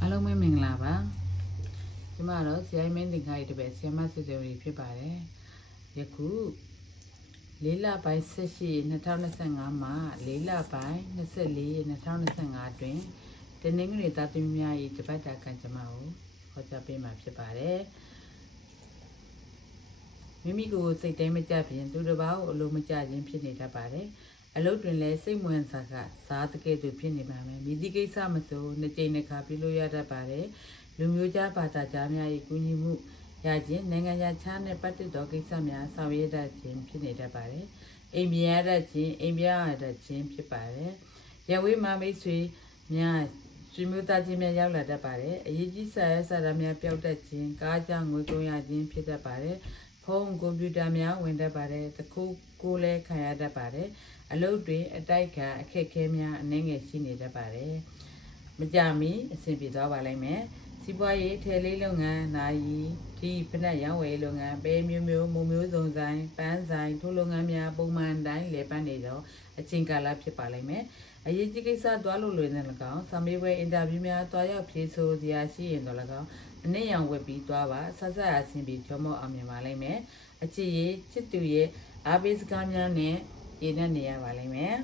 အားလုံးပဲမင်္ဂလာပါကျမတော့ဆရာမင်းတင်ခိုင်တပည့်ဆရာမဆွေဆွေရီဖြစ်ပါတယ်ယခု4လပိုင်း18 2025မှာ4လပိုင်း24 2025အတွင်းတနင်္ဂနွေသားသမီးများ၏တပတ်တာကံကြမ္မာကိုဟောကြားပေးမှာဖြစ်ပါတယ်မိမိကိုယ်စိတ်တိုင်းမကြပြင်သူတစ်ပါးကိုအလိုမကျခြင်းဖြစ်နေတတ်ပါတယ်အလုပ်တွင်လည်းစိတ်မဝင်စားကစားတကယ်သူဖြစ်နေပါမယ်မိသည့်ကိစ္စမဆိုနှစ်ကြိမ်နှစ်ခါပြုလို့ရတတ်ပါတယ်လူမျိုးကြားဘာသာကြားများ၏ကူညီမှုရခြင်းနိုင်ငံခြားနဲ့ပတ်သက်သောကိစ္စများဆောင်ရွက်တတ်ခြင်းဖြစ်နေတတ်ပါတယ်အိမ်ပြန်ရတတ်ခြင်းအိမ်ပြန်ရတတ်ခြင်းဖြစ်ပါတယ်ရဝေးမှာမိတ်ဆွေများဆွေမျိုးသားချင်းများရောက်လာတတ်ပါတယ်အရေးကြီးစာရွက်စာတမ်းများပျောက်တတ်ခြင်းကားကြောင့်ငွေကုန်ရခြင်းဖြစ်တတ်ပါတယ်ဖုန်းကွန်ပျူတာများဝင်တတ်ပါတယ်တခုကိုလည်းခံရတတ်ပါတယ်အလုပ်တွေအတိုက်ခံအခက်အခဲများအနှဲငယ်ရှိနေတတ်ပါတယ်မကြမီအဆင်ပြေသွားပါလိမ့်မယ်စီးပွားရေးထဲလေးလုပ်ငန်းနိုင်ဒီဖက်ရောင်းဝယ်လုပ်ငန်းပဲမျိုးမျိုးမုံမျိုးစုံဆိုင်ပန်းဆိုင်ထိုးလုပ်ငန်းများပုံမှန်တိုင်းလေပန်းနေတော့အချိန်ကာလဖြစ်ပါလိမ့်မယ်အရေးကြီးကိစ္စသွားလို့လွယ်နေလကောင်းစာမေးပွဲအင်တာဗျူးများတွားရောက်ဖြေဆိုစရာရှိရင်တော့လကောင်းအနည်းရောင်ဝက်ပြီးသွားပါဆက်ဆက်အဆင်ပြေချောမောအောင်မြင်ပါလိမ့်မယ်အချစ်ရေးချစ်သူရဲ့အားပေးစကားများနဲ့ရည်နဲ့နေရပါလိမ့်မယ်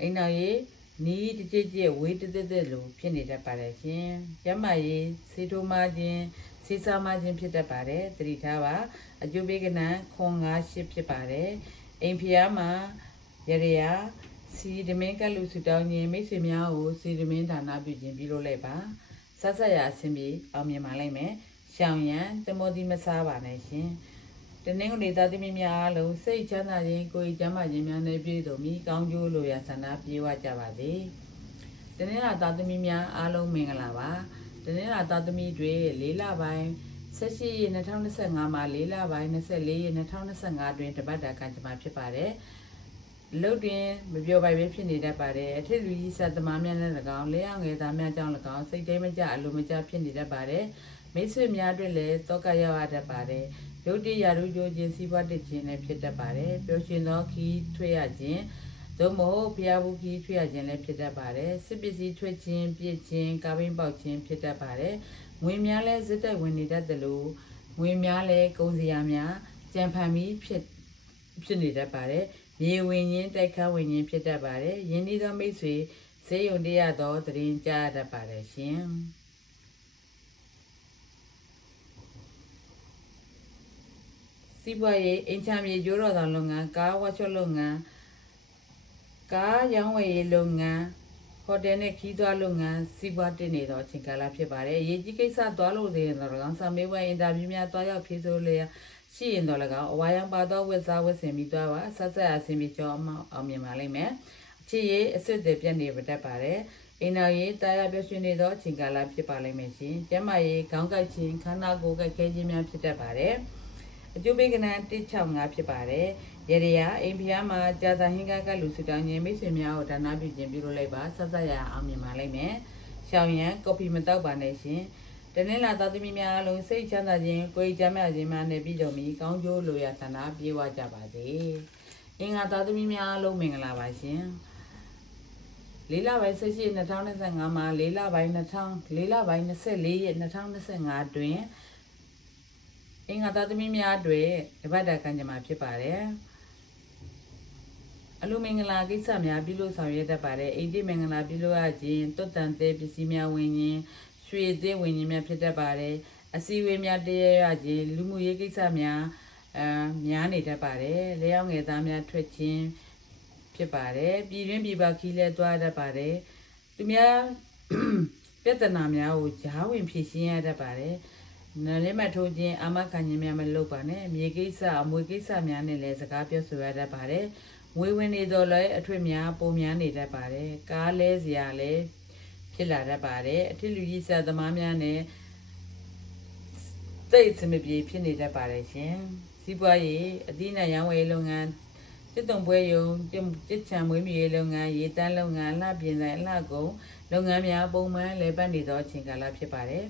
အိမ်တော်ရေးနီးတကြိကြဝေးတသက်သက်လိုဖြစ်နေတတ်ပါတယ်ရှင်ကျမရေးစေထိုးမခြင်းစေးစားမခြင်းဖြစ်တတ်ပါတယ်သတိထားပါအကျိုးပေးကနန်းခွန်9ဖြစ်ပါတယ်အိမ်ဖျားမှာရရစီဒမင်းကလူစုတောင်းခြင်းမိတ်ဆွေများကိုစီဒမင်းဒါနပြုခြင်းပြုလုပ်လိုက်ပါဆက်ဆက်ရအဆင်ပြေအောင်မြင်ပါလိမ့်မယ်ရှောင်ရန်တမောတိမစားပါနဲ့ရှင်တနင်္ဂနွေသားသမီးများအားလုံးစိတ်ချမ်းသာခြင်းကိုယ်ကျမ်းမာခြင်းများနဲ့ပြည့်စုံပြီးကောင်းကျိုးလိုရာဆန္ဒပြေဝကြပါစေတနင်္လာသားသမီးများအားလုံးမင်္ဂလာပါတနင်္လာသားသမီးတွေ4လပိုင်း18ရက်2025မှာ4လပိုင်း24ရက်2025တွင်တပတ်တာကံကြမ္မာဖြစ်ပါတယ်လုတ်တွင်မပြောပိုင်ပဲဖြစ်နေတတ်ပါတယ်အထက်လူကြီးဆက်သမားများနဲ့၎င်းလဲအောင်ငယ်သားများကြောင့်၎င်းစိတ်တိုင်းမကြအလိုမကျဖြစ်နေတတ်ပါတယ်မိတ်ဆွေများတွေလည်းတောကရောက်ရတတ်ပါတယ်ရုတ်တရက်ရူကြိုခြင်းစီးပွားတက်ခြင်းလည်းဖြစ်တတ်ပါတယ်ပျော်ရွှင်သောခီးထွေးရခြင်းသို့မဟုတ်ဖျားဘူးခီးထွေးရခြင်းလည်းဖြစ်တတ်ပါတယ်စစ်ပစ္စည်းထွက်ခြင်းပြစ်ခြင်းကာဘင်းပေါက်ခြင်းဖြစ်တတ်ပါတယ်ငွေများလည်းစစ်တက်ဝင်နေတတ်တယ်လို့ငွေများလည်းကုန်စရာများကြံဖန်ပြီးဖြစ်နေတတ်ပါတယ်မြေဝင်ခြင်းတိုက်ခါဝင်ခြင်းဖြစ်တတ်ပါတယ်ယင်းဒီသောမိတ်ဆွေဈေးရုံတရားသောတရင်ကြားတတ်ပါတယ်ရှင်စီးပွားရေးအင်ချမ်းမြေကျိုးတော်ဆောင်လုပ်ငန်းကားဝါချော့လုပ်ငန်းကားရောင်းဝယ်ရေးလုပ်ငန်းဟိုတယ်နဲ့ခီးသွွားလုပ်ငန်းစီးပွားတင်နေသောအချိန်ကာလဖြစ်ပါတယ်အရေးကြီးကိစ္စသွားလို့သေးရင်တော့၎င်းစာမေးပွဲအင်တာဗျူးများသွားရောက်ဖြေဆိုလျက်ရှိရင်တော့၎င်းအဝါရောင်ပါသောဝက်စားဝက်ဆင်ပြီးသွားပါဆက်ဆက်အဆင်ပြေကြောင်းအောင်မြင်ပါလိမ့်မယ်အချစ်ရေးအဆွတ်တွေပြတ်နေပါတတ်ပါတယ်အိမ်တော်ရေးတာယာပျော်ရွှင်နေသောအချိန်ကာလဖြစ်ပါလိမ့်မယ်ရှင်ကျမရေးခေါင်းကိုက်ခြင်းခန္ဓာကိုယ်ကိုက်ခဲခြင်းများဖြစ်တတ်ပါတယ်အကျိုးပေးကနန်း165ဖြစ်ပါတယ်ရရအိမ်ဖျားမှာကြာသာဟင်္ကာကလူစုတောင်းခြင်းမိတ်ဆွေများကိုဒါနပြုခြင်းပြုလုပ်လိုက်ပါဆက်ဆက်ရအောင်မြင်ပါလိမ့်မယ်ရှောင်ရန်ကော်ဖီမတောက်ပါနဲ့ရှင်တနင်္လာသားသမီးများအားလုံးစိတ်ချမ်းသာခြင်းကိုယ်ကျမ်းမာခြင်းများနဲ့ပြည်တော်မီကောင်းကျိုးလိုရာဆန္ဒပြေဝကြပါစေအင်္ဂါသားသမီးများအားလုံးမင်္ဂလာပါရှင်4လပိုင်း18 2025မှာ4လပိုင်း24ရက်2025တွင်အင်္ဂါသားသမီးများတွေတပတ်တာကံကြမ္မာဖြစ်ပါတယ်အလိုမင်္ဂလာကိစ္စများပြုလို့ဆောင်ရွက်တတ်ပါတယ်အိမ်တိမင်္ဂလာပြုလို့ရခြင်းတွတ်တန်သေးပစ္စည်းများဝင်ခြင်းရွှေသေးဝင်ခြင်းများဖြစ်တတ်ပါတယ်အစည်းအဝေးများတရရခြင်းလူမှုရေးကိစ္စများများနေတတ်ပါတယ်လျှောက်ငယ်သားများထွက်ခြင်းဖြစ်ပါတယ်ပြည်တွင်းပြည်ပခီးလဲသွားတတ်ပါတယ်သူများပြဿနာများကိုဂျားဝင်ဖြေရှင်းရတတ်ပါတယ်နယ်လေးမထိုးခြင်းအာမခံခြင်းများမလုပ်ပါနဲ့မြေကိစ္စအမွေကိစ္စများနဲ့လည်းစကားပြောဆိုရတတ်ပါတယ်ငွေဝင်နေတော့လည်းအထွတ်များပုံများနေတတ်ပါတယ်ကားလဲစရာလည်းဖြစ်လာတတ်ပါတယ်အထက်လူကြီးဆက်သမားများနဲ့သိစမပြေဖြစ်နေတတ်ပါတယ်ရှင်စီးပွားရေးအသီးနှံရောင်းဝယ်လုပ်ငန်းစစ်တုံပွဲယုံတစ်ချံမွေးမြူရေးလုပ်ငန်းရေတန်းလုပ်ငန်းအလှပြင်ဆိုင်အလှကုန်လုပ်ငန်းများပုံမှန်လည်ပတ်နေသောအချိန်ကာလဖြစ်ပါတယ်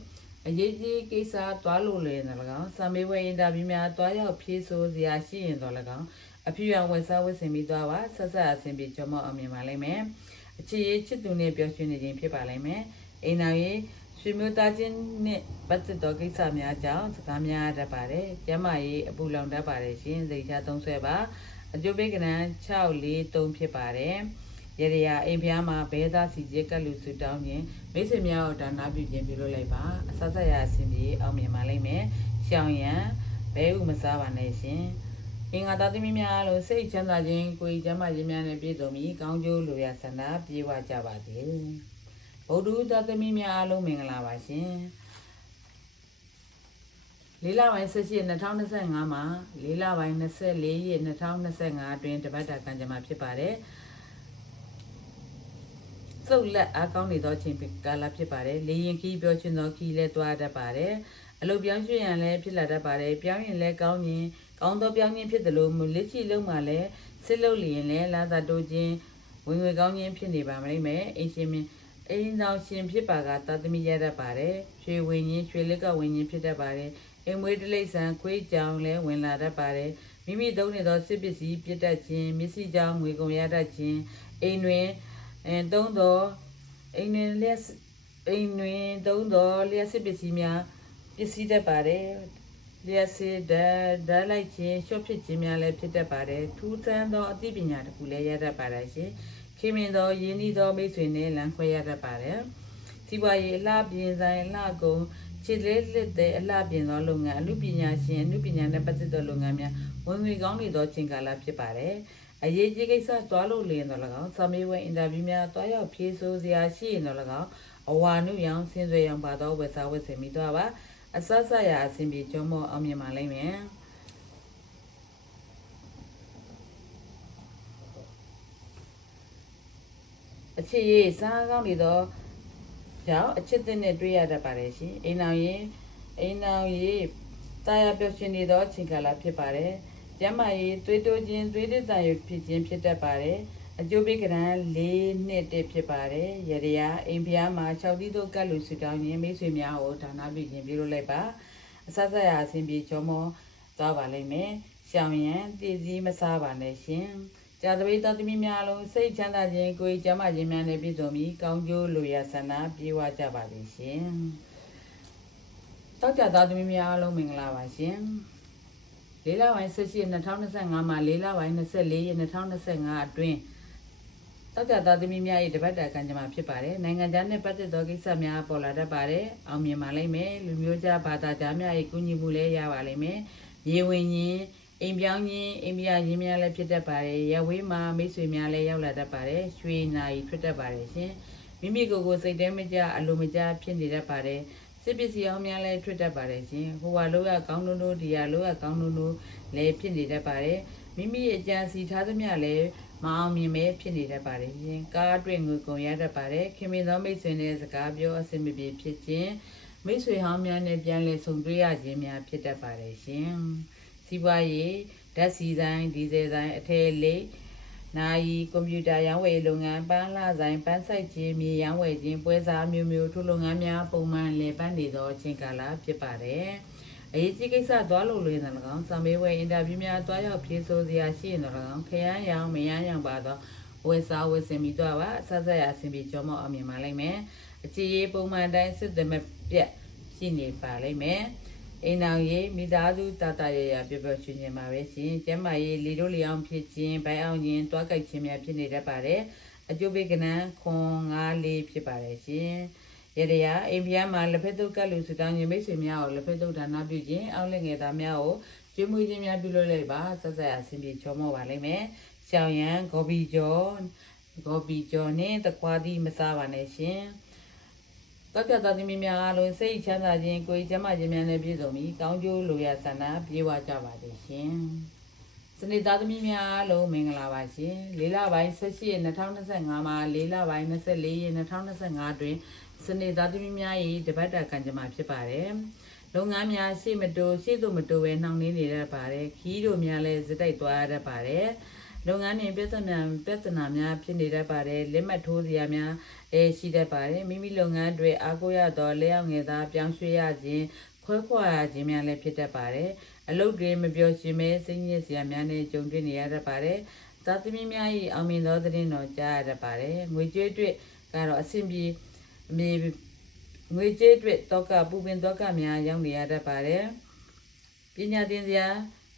အရေးကြီးကိစ္စသွားလို့လည်းတော့၎င်းစာမေးပွဲအင်တာဗျူးများသွားရောက်ဖြေဆိုစရာရှိရင်တော့၎င်းအဖြူရောင်ဝက်စားဝက်ဆင်ပြီးသွားပါဆက်ဆက်အဆင်ပြေကြောင်းအောင်မြင်ပါလိမ့်မယ်အချစ်ရေးချစ်သူနဲ့ပျော်ရွှင်နေခြင်းဖြစ်ပါလိမ့်မယ်အိမ်တော်ရေး ရွှေမျိုးသားချင်းနဲ့ပတ်သက်သောကိစ္စများကြောင့်စကားများတတ်ပါတယ်ကျမ်းမာရေးအပူလောင်တတ်ပါတယ်ရှင်စိတ်ချသုံးဆွဲပါအကျိုးပေးကဏ္ဍ643ဖြစ်ပါတယ်ရရအိမ်ဖျားမှာဘဲသားစီကျက်ကလူစုတောင်းခြင်းမိတ်ဆွေများကိုဒါနာပြုခြင်းပြုလုပ်လိုက်ပါအဆဆက်ရအစဉ်ပြေအောင်မြင်ပါလိမ့်မယ်ရှောင်းရန်ဘဲဥမစားပါနဲ့ရှင်အင်္ဂါသားသမီးများအားလုံးစိတ်ချမ်းသာခြင်းကိုယ်ကျမ်းမာခြင်းများနဲ့ပြည့်စုံပြီးကောင်းကျိုးလိုရာဆန္ဒပြေဝကြပါစေဗုဒ္ဓသားသမီးများအားလုံးမင်္ဂလာပါရှင်လေးလပိုင်း18/2025မှာလေးလပိုင်း24ရက်2025အတွင်းတပတ်တာကံကြမ္မာဖြစ်ပါတယ်စုပ်လက်အားကောင်းနေသောချိန်ကာလဖြစ်ပါတယ်လေရင်ခီးပြောချင်သောခီးလဲသွားတတ်ပါတယ်အလုပ်ပြောင်းရွှေ့ရန်လည်းဖြစ်လာတတ်ပါတယ်ပြောင်းရင်လည်းကောင်းရင်ကောင်းသောပြောင်းခြင်းဖြစ်တယ်လို့လက်ရှိလုံးမှာလည်းစစ်လုပ်လျင်လည်းလာသာတိုးခြင်းဝင်ငွေကောင်းခြင်းဖြစ်နေပါမယ်အိမ်ရှင်မင်းအိမ်တော်ရှင်ဖြစ်ပါကသာသမီရတတ်ပါတယ်ရွှေဝင်းရင်ရွှေလက်ကဝင်းရင်ဖြစ်တတ်ပါတယ်အိမ်မွေးတိလိษံခွေးကြောင်လည်းဝင်လာတတ်ပါတယ်မိမိသုံးနေသောစစ်ပစ္စည်းပြတ်တတ်ခြင်းမျက်စိကြောင်ငွေကုန်ရတတ်ခြင်းအိမ်တွင်သုံးသောအိမ်တွင်လျှက်သုံးသောလျှက်စစ်ပစ္စည်းများပစ္စည်းတတ်ပါတယ်လျှက်စစ်ဓာတ်လိုက်ခြင်းရှော့ဖြစ်ခြင်းများလည်းဖြစ်တတ်ပါတယ်ထူးဆန်းသောအသိပညာတစ်ခုလည်းရတတ်ပါတယ်ရှင်ခင်မင်သောယင်းဤသောမိတ်ဆွေနဲ့လမ်းခွဲရတတ်ပါတယ်စီးပွားရေးအလှပြင်ဆိုင်အလှကုန်ခြေလေးလက်တဲ့အလှပြင်သောလုပ်ငန်းအမှုပညာရှင်အမှုပညာနဲ့ပတ်သက်သောလုပ်ငန်းများဝင်ငွေကောင်းနေသောချိန်ကာလဖြစ်ပါတယ်အရေးကြီးကိစ္စသွားလို့လျင်တော့၎င်းစာမေးပွဲအင်တာဗျူးများတွားရောက်ဖြေဆိုစရာရှိရင်တော့၎င်းအဝါနုရောင်ဆင်းဆွဲရောင်ပါသောဝက်စားဝက်ဆင်မိသွားပါအဆဆရာအစဉ်ပြေကျော်မောအောင်မြင်ပါလိမ့်မယ်အခြေရေးစားကောင်းနေသောကြောင့်အချစ်တဲ့နဲ့တွေ့ရတတ်ပါတယ်ရှင်အိမ်အောင်ရေးတာယာပျော်ရွှင်နေသောချိန်ကာလဖြစ်ပါတယ်ကျမ်းမာရေးသွေးတိုးခြင်းသွေးတစ်တန်ရဖြစ်ခြင်းဖြစ်တတ်ပါတယ်အကျိုးပေးကဏ္ဍ4နှစ်တည်းဖြစ်ပါတယ်ရရအိမ်ဖျားမှာ6သီးတို့ကတ်လူစုတောင်းခြင်းမိတ်ဆွေများကိုဒါနပြုခြင်းပြုလုပ်လိုက်ပါအဆဆက်ရအစဉ်ပြေကျော်မောသွားပါလိမ့်မယ်ရှောင်းရန်တည်စည်းမစားပါနဲ့ရှင်ကြာသပတေးသမီးများလုံးစိတ်ချမ်းသာခြင်းကိုယ်ကျမ်းမာခြင်းများနဲ့ပြည့်စုံပြီးကောင်းကျိုးလိုရာဆန္ဒပြေဝကြပါစေရှင်တောက်ကြသမီးများလုံးမင်္ဂလာပါရှင်လေးလပိုင်း18/2025မှာလေးလပိုင်း24ရက်2025အတွင်းတောက်ကြသမီးများ၏တပတ်တာကံကြမ္မာဖြစ်ပါတယ်နိုင်ငံခြားနဲ့ပတ်သက်သောကိစ္စများပေါ်လာတတ်ပါတယ်အောင်မြင်ပါလိမ့်မယ်လူမျိုးခြားဘာသာခြားများ၏ကူညီမှုလည်းရပါလိမ့်မယ်ရေဝင်ရင်အိမ်ပြောင်းခြင်းအိမ်ပြရင်းများလည်းဖြစ်တတ်ပါတယ်ရဝေးမှာမိတ်ဆွေများလည်းရောက်လာတတ်ပါတယ်ရွှေနာရီထွက်တတ်ပါတယ်ရှင်မိမိကိုယ်ကိုစိတ်ထဲမကြအလိုမကျဖြစ်နေတတ်ပါတယ်စစ်ပစ္စည်းအောင်များလည်းထွက်တတ်ပါတယ်ရှင်ဟိုဟာလိုရကောင်းလို့ဒီဟာလိုရကောင်းလို့လည်းဖြစ်နေတတ်ပါတယ်မိမိအကြံစီထားသမျှလည်းမအောင်မြင်ပဲဖြစ်နေတတ်ပါတယ်ရှင်ကားအတွက်ငွေကုန်ရတတ်ပါတယ်ခင်မင်သောမိတ်ဆွေနဲ့စကားပြောအဆင်မပြေဖြစ်ခြင်းမိတ်ဆွေဟောင်းများနဲ့ပြန်လည်ဆုံတွေ့ရခြင်းများဖြစ်တတ်ပါတယ်ရှင်စီးပွားရေးဓာတ်ဆီဆိုင်ဒီဇယ်ဆိုင်အထည်လိပ်နိုင်ကွန်ပျူတာရောင်းဝယ်လုပ်ငန်းပန်းလာဆိုင်ပန်းဆိုင်ခြင်းမြေရောင်းဝယ်ခြင်းပွဲစားမျိုးမျိုးထိုလုပ်ငန်းများပုံမှန်လည်ပတ်နေသောအချိန်ကာလဖြစ်ပါတယ်အရေးကြီးကိစ္စသွားလို့လွင်တယ်၎င်းစာမေးပွဲအင်တာဗျူးများတွားရောက်ဖြေဆိုစရာရှိရင်တော့၎င်းခရမ်းရောင်မရမ်းရောင်ပါသောဝယ်စားဝယ်ဆင်ပြီးတော့ပါအဆက်ဆက်ရအစဉ်ပြီးကြောမောအောင်မြင်ပါလိမ့်မယ်အခြေရေးပုံမှန်တိုင်းစစ်သမပြက်ရှိနေပါလိမ့်မယ်အိမ်အောင်ရေးမိသားစုတတရရပြပြရွှင်ခြင်းပါပဲရှင်ကျမ်းမာရေးလီတို့လျောင်းဖြစ်ခြင်းဘိုင်အောင်ခြင်းတွားကြိုက်ခြင်းများဖြစ်နေတတ်ပါတယ်အကျိုးပေးကဏ္ဍခွန်5-4ဖြစ်ပါတယ်ရှင်ရရအိမ်ဖျားမှာလက်ဖက်တုပ်ကလူစုတောင်းခြင်းမိတ်ဆွေများကိုလက်ဖက်တုပ်ဒါနပြုခြင်းအောက်လက်ငယ်သားများကိုကျွေးမွေးခြင်းများပြုလုပ်လိုက်ပါဆက်ဆက်အစဉ်ပြေချောမောပါလိမ့်မယ်ရှောင်းရန်ဂော်ဘီကျော်နဲ့တကွာသီးမစားပါနဲ့ရှင်တောက်ကြသမီးများအားလုံးစိတ်ချမ်းသာခြင်းကိုယ်ကျမ်းမာခြင်းများနဲ့ပြည့်စုံပြီးကောင်းကျိုးလိုရာဆန္ဒပြေဝကြပါစေရှင်စနေသားသမီးများအားလုံးမင်္ဂလာပါရှင်လေးလပိုင်း18/2025မှာလေးလပိုင်း24ရက်2025တွင်စနေသားသမီးများ၏တပတ်တာကံကြမ္မာဖြစ်ပါတယ်လုပ်ငန်းများရှေ့မတိုးရှေ့သို့မတိုးပဲနှောင့်နှေးနေတတ်ပါတယ်ခီးတို့များလည်းစတိုက်သွားရတတ်ပါတယ်လုပ်ငန်းတွင်ပြဿနာများဖြစ်နေတတ်ပါတယ်လက်မှတ်ထိုးစရာများရှိတတ်ပါတယ်မိမိလုပ်ငန်းတွေအားကိုးရသောလက်အောင်ငယ်သားပြောင်းရွှေ့ရခြင်းခွဲခွာရခြင်းများလည်းဖြစ်တတ်ပါတယ်အလုပ်တွေမပြောရှင်မဲစိတ်ညစ်စရာများနဲ့ကြုံတွေ့နေရတတ်ပါတယ်သားသမီးများ၏အောင်မြင်သောသတင်းတော်ကြားရတတ်ပါတယ်ငွေကြေးအတွက်ကတော့အဆင်ပြေ ငွေကြေးအတွက်တောကပူပင်တောကများရောက်နေရတတ်ပါတယ်ပညာသင်စရာ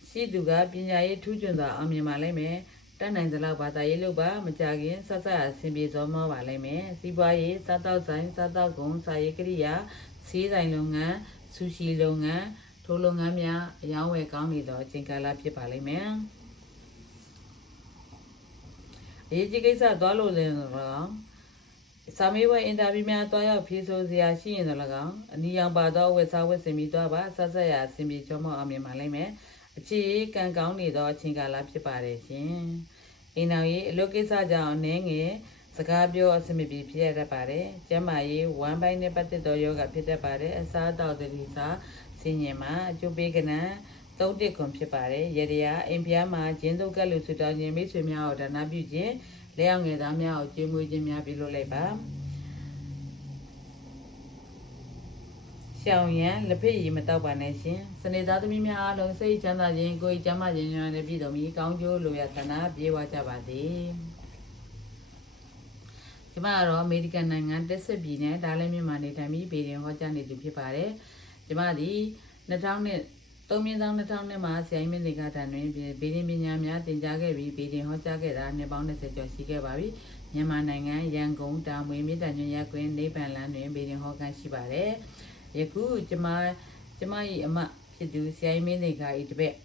ရှိသူကပညာရေးထူးချွန်စွာအောင်မြင်ပါလိမ့်မယ်တတ်နိုင်သလောက်ဘာသာရေးလုပ်ပါမကြခင်ဆက်ဆက်အဆင်ပြေစောမောပါလိမ့်မယ်စီးပွားရေးစားတောက်ဆိုင်စားတောက်ကုန်စာရေးကိရိယာစီးဆိုင်လုပ်ငန်းဆူရှီလုပ်ငန်းထိုးလုပ်ငန်းများအယောင်းဝယ်ကောင်းနေသောအချိန်ကာလဖြစ်ပါလိမ့်မယ်အရေးကြီးကိစ္စသွားလို့လည်းတော့စာမေးပွဲအင်တာဗျူးများတွားရောက်ဖြေဆိုစရာရှိရင်တော့၎င်းအနီရောင်ပါသောဝက်စားဝက်စင်ပြီးတွားပါဆက်ဆက်ရအဆင်ပြေချောမောအောင်မြင်ပါလိမ့်မယ်အခြေကံကောင်းနေသောအချိန်ကာလဖြစ်ပါတယ်ရှင်အိမ်တော်ရေးအလုပ်ကိစ္စကြောင့်အနေငယ်စကားပြောအဆင်မပြေဖြစ်ရတတ်ပါတယ်ကျန်းမာရေးဝမ်းပိုင်းနဲ့ပတ်သက်သောယောဂဖြစ်တတ်ပါတယ်အစားအသောက်တွေစားဆင်ញင်မှာအကျိုးပေးကဏ္ဍသုံးတစ်ခွန်ဖြစ်ပါတယ်ရတရားအိမ်ဖျားမှာဂျင်းတုတ်ကက်လို့ဆွတောင်းခြင်းမိတ်ဆွေများကိုဒါနပြုခြင်းလက်အောင်ငယ်သားများကိုကျွေးမွေးခြင်းများပြုလုပ်လိုက်ပါရှောင်းရန်လက်ဖက်ရည်မတောက်ပါနဲ့ရှင်စနေသားသမီးများအားလုံးစိတ်ချမ်းသာခြင်းကိုယ်ကျန်းမာခြင်းများနဲ့ပြည့်စုံပြီးကောင်းကျိုးလိုရသနာပြေဝကြပါစေကျမကတော့အမေရိကန်နိုင်ငံတက်ဆက်ပြည်နယ်ဒါလည်းမြန်မာနေထိုင်ပြီးဗီဒီယိုဟောကြားနေသူဖြစ်ပါတယ်ကျမသည်2003မှာဆရာကြီးမင်းစင်ကတန်တွင်ဗီဒီယိုပညာများသင်ကြားခဲ့ပြီးဗီဒီယိုဟောကြားခဲ့တာနှစ်ပေါင်း20ကျော်ရှိခဲ့ပါပြီမြန်မာနိုင်ငံရန်ကုန်တာမွေမြေတံညွန်ရက်ကွင်းနေပန်လန်းတွင်ဗီဒီယိုဟောခန်းရှိပါတယ်ယခုကျမ၏အမဖြစ်သူဆရာကြီးမင်းစင်က၏တပည့်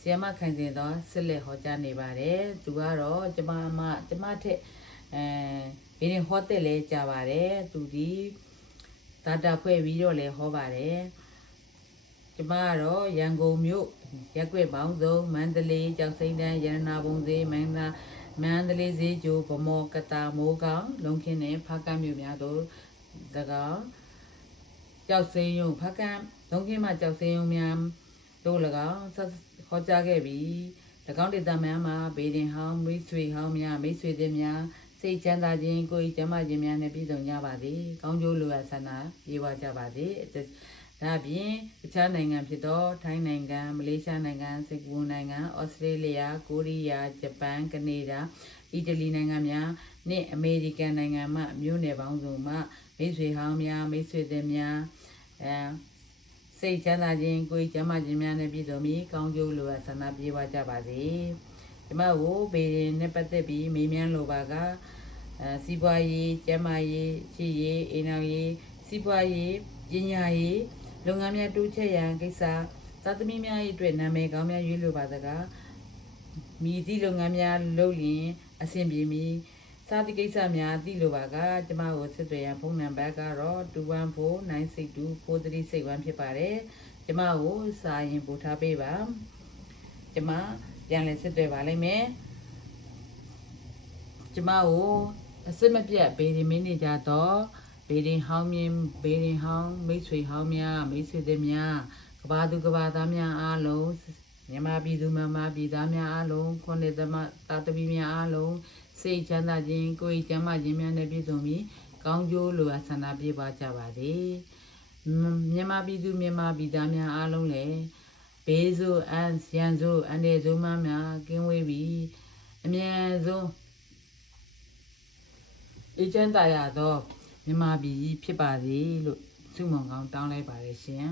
ဆရာမခိုင်စင်သောဆက်လက်ဟောကြားနေပါတယ်သူကတော့ကျမထက်ဗီဒီယိုဟောတဲ့လဲကြပါတယ်သူဒီသာတာဖွဲ့ပြီးတော့လဲဟောပါတယ်ကျမကတော့ရန်ကုန်မြို့ရက်ွက်ပေါင်းစုံမန္တလေးကျောက်စိမ်းတန်းရတနာပုံစည်းမန္တလေးဈေးကျိုးဗမော်ကတာမိုးကောင်လုံခင်းနဲ့ဖားကမ်းမြို့များတို့သကောင်ကျောက်စိမ်းရုံဖားကမ်းလုံခင်းမှာကျောက်စိမ်းရုံများတို့၎င်းဟောကြားခဲ့ပြီး၎င်းဒေသများမှာဗေဒင်ဟောင်းမိတ်ဆွေဟောင်းများမိတ်ဆွေသည်များစိတ်ချမ်းသာခြင်းကိုယ်ကျန်းမာခြင်းများနဲ့ပြည့်စုံကြပါစေကောင်းကျိုးလိုရာဆန္ဒပြေဝကြပါစေဒါပြင်တခြားနိုင်ငံဖြစ်သောထိုင်းနိုင်ငံမလေးရှားနိုင်ငံစင်ကာပူနိုင်ငံဩစတြေးလျကိုရီးယားဂျပန်ကနေဒါအီတလီနိုင်ငံများနှင့်အမေရိကန်နိုင်ငံမှမြို့နယ်ပေါင်းစုံမှမိတ်ဆွေဟောင်းများမိတ်ဆွေသည်များစိတ်ချမ်းသာခြင်းကိုယ်ကျန်းမာခြင်းများနဲ့ပြည့်စုံပြီးကောင်းကျိုးလိုရာဆန္ဒပြေဝကြပါစေဒီမှာကိုဗေဒင်နဲ့ပတ်သက်ပြီးမေးမြန်းလိုပါကစီးပွားရေးကျန်းမာရေးချစ်ရေးအိမ်တော်ရေးစီးပွားရေးပညာရေးလုပ်ငန်းများတိုးချဲ့ရန်ကိစ္စသာသမီများ၏အတွက်နာမည်ကောင်းများရွေးလိုပါစကားမိသည့်လုပ်ငန်းများလုပ်ရင်အဆင်ပြေမည်စာတိကိစ္စများသိလိုပါကကျမကိုဆက်သွယ်ရန်ဖုန်းနံပါတ်ကတော့214962436ဖြစ်ပါတယ်ကျမကိုစာရင်ပို့ထားပေးပါကျမပြန်လည်ဆက်သွယ်ပါလိမ့်မယ်ကျမကိုအစစ်မပြတ်ဗေဒီမင်းနေကြတော့ဗေဒင်ဟောင်းမြင်ဗေဒင်ဟောင်းမိတ်ဆွေဟောင်းများမိတ်ဆွေသည်များကဘာသူကဘာသားများအားလုံးမြန်မာပြည်သူမြန်မာပြည်သားများအားလုံးခွန်တဲ့သာသမီများအားလုံးစိတ်ချမ်းသာခြင်းကိုယ်ကျန်းမာခြင်းများနဲ့ပြည့်စုံပြီးကောင်းကျိုးလိုအပ်ဆန္ဒပြပါကြပါစေမြန်မာပြည်သူမြန်မာပြည်သားများအားလုံးလည်းဘေးဆိုးရန်ဆိုးအနေဆိုးများကင်းဝေးပြီးအမြဲဆုံးအေးချမ်းသာရသောမြန်မာပြည်ဖြစ်ပါစေလို့ဆုမွန်ကောင်းတောင်းလိုက်ပါတယ်ရှင်